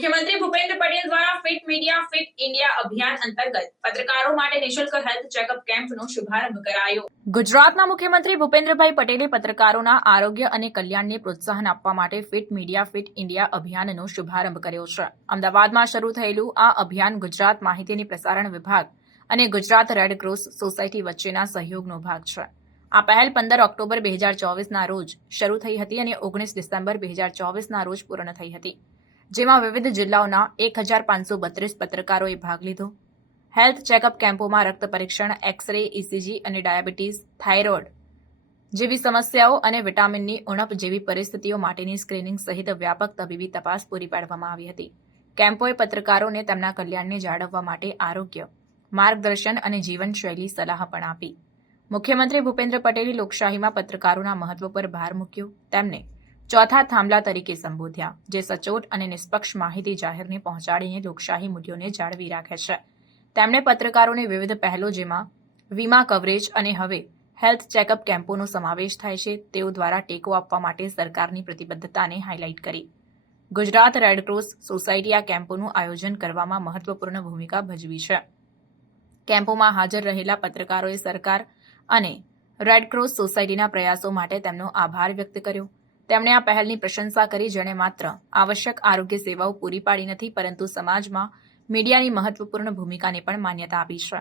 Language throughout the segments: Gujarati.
મુખ્યમંત્રી ભૂપેન્દ્ર પટેલ દ્વારા ફિટ મીડિયા ફિટ ઇન્ડિયા અભિયાન અંતર્ગત પત્રકારો માટે નિઃશુલ્ક હેલ્થ ચેકઅપ કેમ્પનો શુભારંભ કરાયો। ગુજરાતના મુખ્યમંત્રી ભૂપેન્દ્રભાઈ પટેલે પત્રકારોના આરોગ્ય અને કલ્યાણને પ્રોત્સાહન આપવા માટે ફિટ મીડિયા ફિટ ઇન્ડિયા અભિયાનનો શુભારંભ કર્યો છે। અમદાવાદમાં શરૂ થયેલું આ અભિયાન ગુજરાત માહિતી અને પ્રસારણ વિભાગ અને ગુજરાત રેડ ક્રોસ સોસાયટી વચ્ચેના સહયોગનો ભાગ છે। આ પહેલ 15 ઓક્ટોબર 2024ના રોજ શરૂ થઈ હતી અને 19 ડિસેમ્બર 2024ના રોજ પૂર્ણ થઈ હતી, જેમાં વિવિધ જિલ્લાઓના 1532 પત્રકારોએ ભાગ લીધો। હેલ્થ ચેકઅપ કેમ્પોમાં રક્ત પરીક્ષણ, એક્સ-રે, ઇસીજી અને ડાયાબિટીસ, થાઇરોઇડ જેવી સમસ્યાઓ અને વિટામિનની ઉણપ જેવી પરિસ્થિતિઓ માટેની સ્ક્રીનિંગ સહિત વ્યાપક તબીબી તપાસ પૂરી પાડવામાં આવી હતી। કેમ્પોએ પત્રકારોને તેમના કલ્યાણને જાળવવા માટે આરોગ્ય, માર્ગદર્શન અને જીવનશૈલી સલાહ પણ આપી। મુખ્યમંત્રી ભૂપેન્દ્ર પટેલે લોકશાહીમાં પત્રકારોના મહત્વ પર ભાર મૂક્યો। તેમને ચોથા થાંભલા તરીકે સંબોધ્યા, જે સચોટ અને નિષ્પક્ષ માહિતી જાહેરને પહોંચાડીને લોકશાહી મૂલ્યોને જાળવી રાખે છે। તેમણે પત્રકારોને વિવિધ પહેલો, જેમાં વીમા કવરેજ અને હવે હેલ્થ ચેકઅપ કેમ્પોનો સમાવેશ થાય છે, તેઓ દ્વારા ટેકો આપવા માટે સરકારની પ્રતિબદ્ધતાને હાઇલાઇટ કરી। ગુજરાત રેડ ક્રોસ સોસાયટી આ કેમ્પોનું આયોજન કરવામાં મહત્વપૂર્ણ ભૂમિકા ભજવી છે। કેમ્પોમાં હાજર રહેલા પત્રકારોએ સરકાર અને રેડ ક્રોસ સોસાયટીના પ્રયાસો માટે તેમનો આભાર વ્યક્ત કર્યો। તેમણે આ પહેલની પ્રશંસા કરી, જેણે માત્ર આવશ્યક આરોગ્ય સેવાઓ પૂરી પાડી નથી, પરંતુ સમાજમાં મીડિયાની મહત્વપૂર્ણ ભૂમિકાને પણ માન્યતા આપી છે।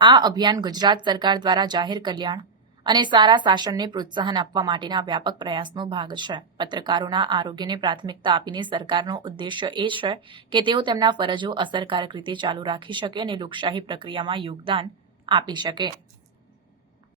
આ અભિયાન ગુજરાત સરકાર દ્વારા જાહેર કલ્યાણ અને સારા શાસનને પ્રોત્સાહન આપવા માટેના વ્યાપક પ્રયાસનો ભાગ છે। પત્રકારોના આરોગ્યને પ્રાથમિકતા આપીને સરકારનો ઉદ્દેશ્ય એ છે કે તેઓ તેમના ફરજો અસરકારક રીતે ચાલુ રાખી શકે અને લોકશાહી પ્રક્રિયામાં યોગદાન આપી શકે।